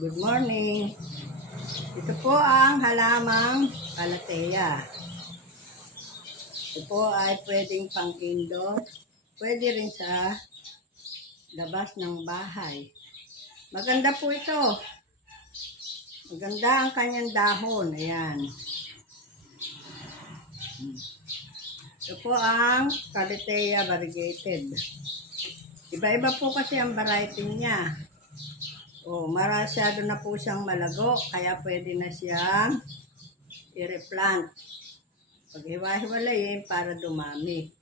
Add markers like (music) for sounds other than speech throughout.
Good morning. Ito po ang halamang kalateya. Ito po ay pwedeng pang indoor. Pwede rin sa labas ng bahay. Maganda po ito. Maganda ang kanyang dahon. Ayan. Ito po ang Calathea variegated. Iba-iba po kasi ang variety niya. O, marasyado na po siyang malago, kaya pwede na siyang i-replant. Pag hiwa-hiwalayin para dumami.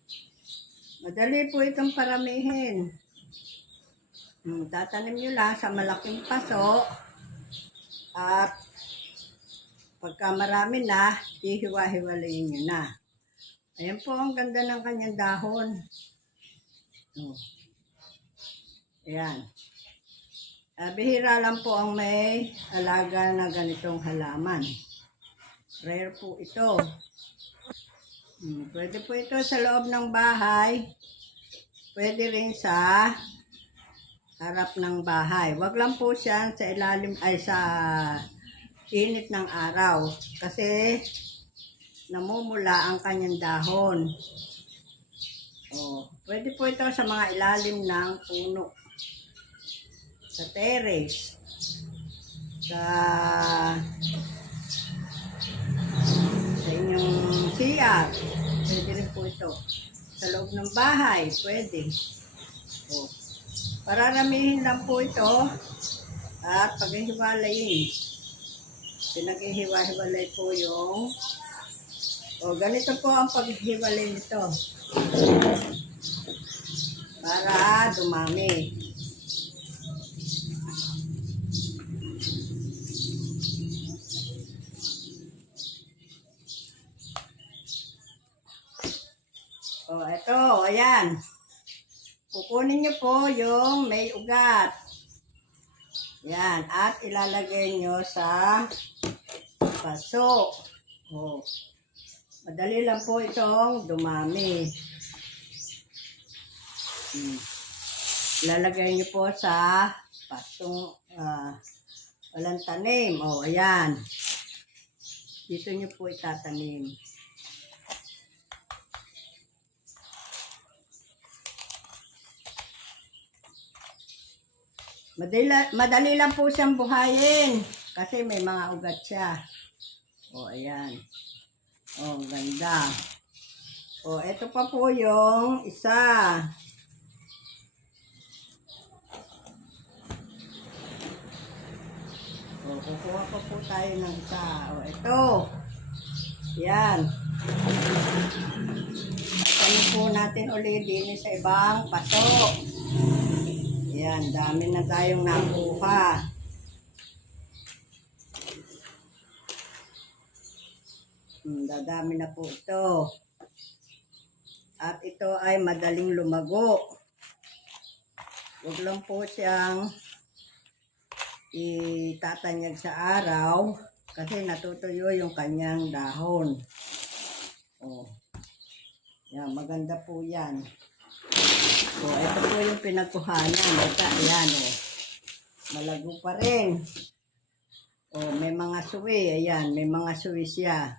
Madali po itong paramihin. Hmm, tatanim nyo lang sa malaking paso at pagka marami na, hihiwa-hiwalayin nyo na. Ayan po ang ganda ng kanyang dahon. Oh. Ayan. Ah, bihira lang po ang may alaga na ganitong halaman. Rare po ito. Hmm, pwede po ito sa loob ng bahay. Pwede rin sa harap ng bahay. Wag lang po siya sa ilalim ay sa init ng araw kasi namumula ang kanyang dahon. Oh, pwede po ito sa mga ilalim ng puno. Sa terrace. Sa sa inyong CR. Pwede rin po ito. Sa loob ng bahay, pwede. Oh. Pararamihin lang po ito at paghihiwalayin. Pinaghihiwa-hiwalay po yung o, ganito po ang paghihiwalay nito. Para dumami. O, ito, ayan. Kukunin niyo po yung may ugat. Yan, at ilalagay niyo sa paso. O, Madali lang po itong dumami. Hmm. Lalagay niyo po sa pasong ah, walang tanim. O, ayan. Dito niyo po itatanim. Madali, madali lang po siyang buhayin kasi may mga ugat siya. O, ayan. Ang ganda. Oh, ito pa po yung isa. Oh, kukuha pa po tayo ng isa. Oh, ito. Yan. Tayo po natin ulit din sa ibang paso. Yan, dami na tayong nakuha. Hmm, dadami na po ito. At ito ay madaling lumago. Huwag lang po siyang itatanyag sa araw kasi natutuyo yung kanyang dahon. Oh. Yan, maganda po yan. So, ito po yung pinagkuhanan. Ito, ayan, oh. Malago pa rin. Oh, may mga suwi. Ayan, may mga suwi siya.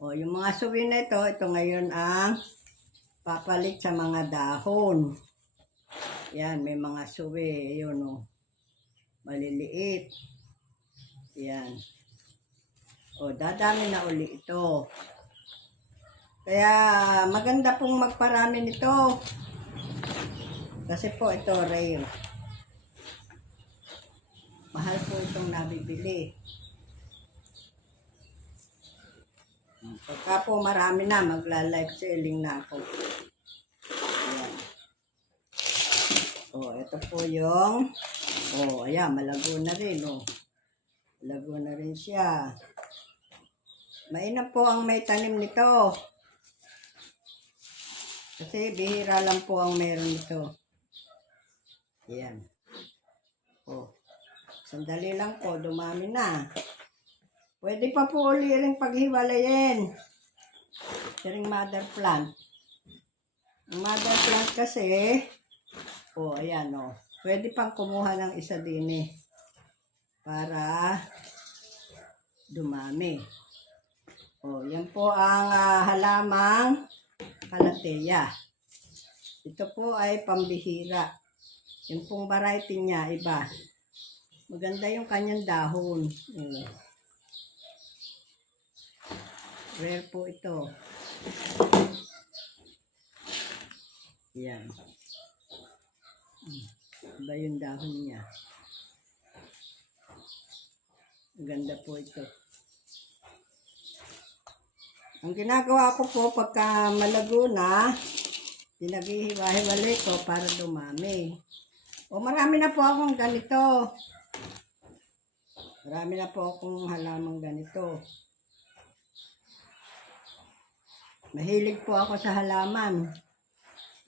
O, yung mga suwi na ito, ito ngayon ang papalit sa mga dahon. Yan, may mga suwi. Ayun, o. Maliliit. Yan. O, dadami na uli ito. Kaya, maganda pong magparami nito. Kasi po, ito rare. Mahal po itong nabibili. Pagka po marami na, magla-live selling na ako. Ayan. Oh, ito po yung, oh, ayan, malago na rin, oh. Malago na rin siya. Mainam po ang may tanim nito. Kasi bihira lang po ang meron nito. Ayan. Oh. Sandali lang po, dumami na. Pwede pa po uli rin paghiwalayin. Ring mother plant. Ang mother plant kasi, oh, ayan, oh. Pwede pang kumuha ng isa din eh. para dumami. O, yan po ang ah, halamang kalateya. Ito po ay pambihira. Yung pong variety niya, iba. Maganda yung kanyang dahon. Eh. Rare po ito. Yan. Mm. Iba yung dahon niya. Maganda po ito. Ang ginagawa ko po pagka malago na, pinaghihiwa-hiwalay ko para dumami. O marami na po akong ganito. Marami na po akong halamang ganito. Mahilig po ako sa halaman.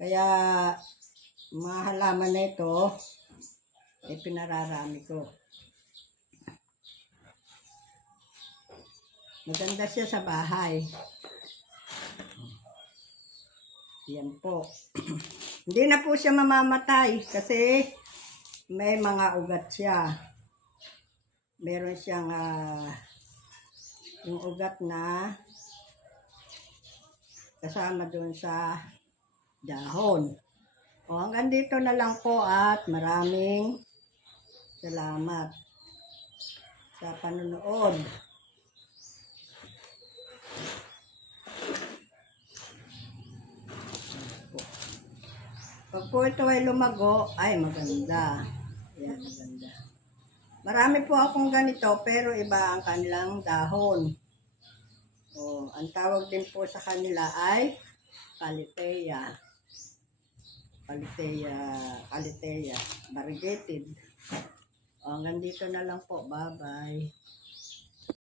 Kaya mga halaman na ito, ay pinararami ko. Maganda siya sa bahay. Yan po. (clears throat) Hindi na po siya mamamatay kasi may mga ugat siya. Meron siyang ah, yung ugat na kasama doon sa dahon. O hanggang dito na lang po at maraming salamat sa panonood. Pag po ito ay lumago, ay maganda. Yan, maganda. Marami po akong ganito, pero iba ang kanilang dahon. O, ang tawag din po sa kanila ay Calitea. Calitea, Calitea, variegated. O, hanggang dito na lang po. Bye-bye.